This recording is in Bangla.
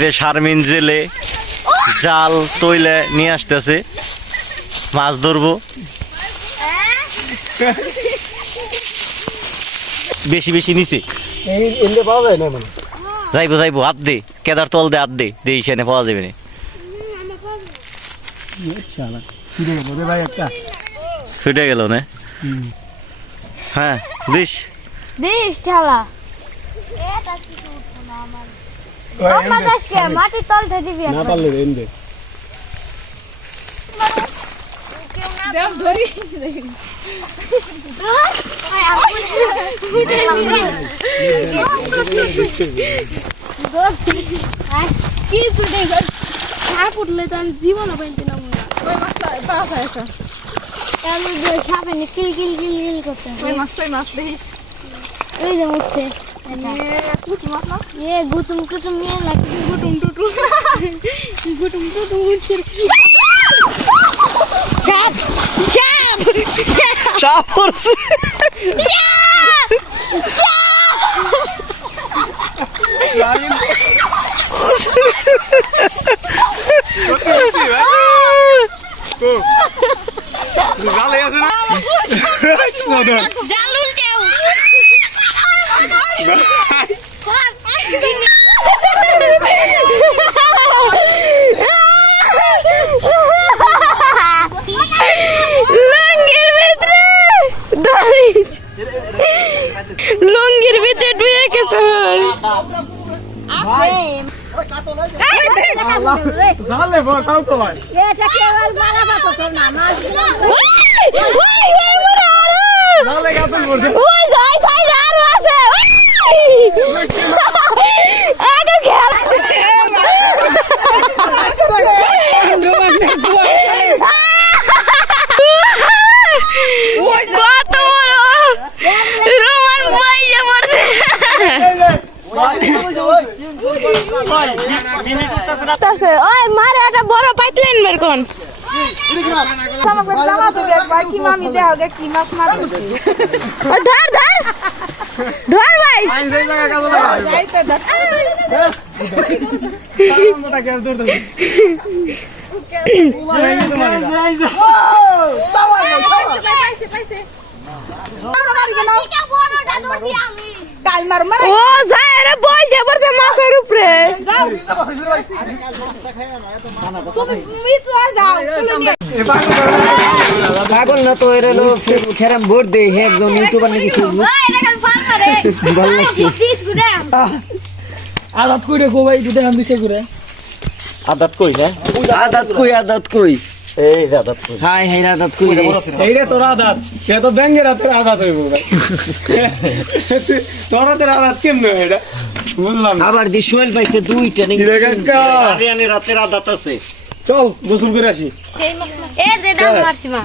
যে শারমিন জেলে জাল তৈলে নিয়ে আসতেছে মাছ ধরবো। বেশি বেশি নিছে। এই এমনি পাওয়া যায় না মানে? যাইবো যাইবো হাত দে কেদার তল দে হাত দে দে ইসানে পাওয়া যাবে না। ছুটে গেল না? হ্যাঁ দিস। দিস ঠেলা মাটির তল থেকে দিবি না পারলে এমনি কিছু নেই সাপ উঠলে তো আমি জীবনও পাইতে না সাপে কিল কিল কিল কিল করতে ওই যে উঠছে। এ গুতুম টুতুম নিয়ে লাগছে। গুতুম টুতুম গুতুম টুতুম উঠছে। সাপ সাপ সাপ চাপ পড়ছে গালে আছে না জালুন দেও লঙ্গির ভিতরে ধরিস লঙ্গির ভিতরে ডুয়ে গেছে ওই ওই মারে একটা বড় পাইতলেন মের কোন ধর ধর ধর ভাই জায়গা দূর দূর ও যায় রে বইছে পড়ছে মাথার উপরে। পাগল না তো এর হলো খেরাম ভোট দে হে একজন ইউটিউবার নাকি ফেসবুক ভালো লাগছে। আদাত কইরে কো ভাই দুটো হাম দিছে করে আদাত কই না আদাত কই আদাত কই? এই রাদাত আদাত কই? হাই হাই আদাত কই রে? এইরে তোর আদাত। সে তো ব্যাঙ্গের রাতে আদাত হইব ভাই। তোর হাতের আদাত কেমনে এটা? বুঝলাম আবার দি সোহেল পাইছে দুইটা নাকি? কাকা? আরিয়ানি আদাত আছে। চল গোসল করে আসি। এ যে মারছি মা।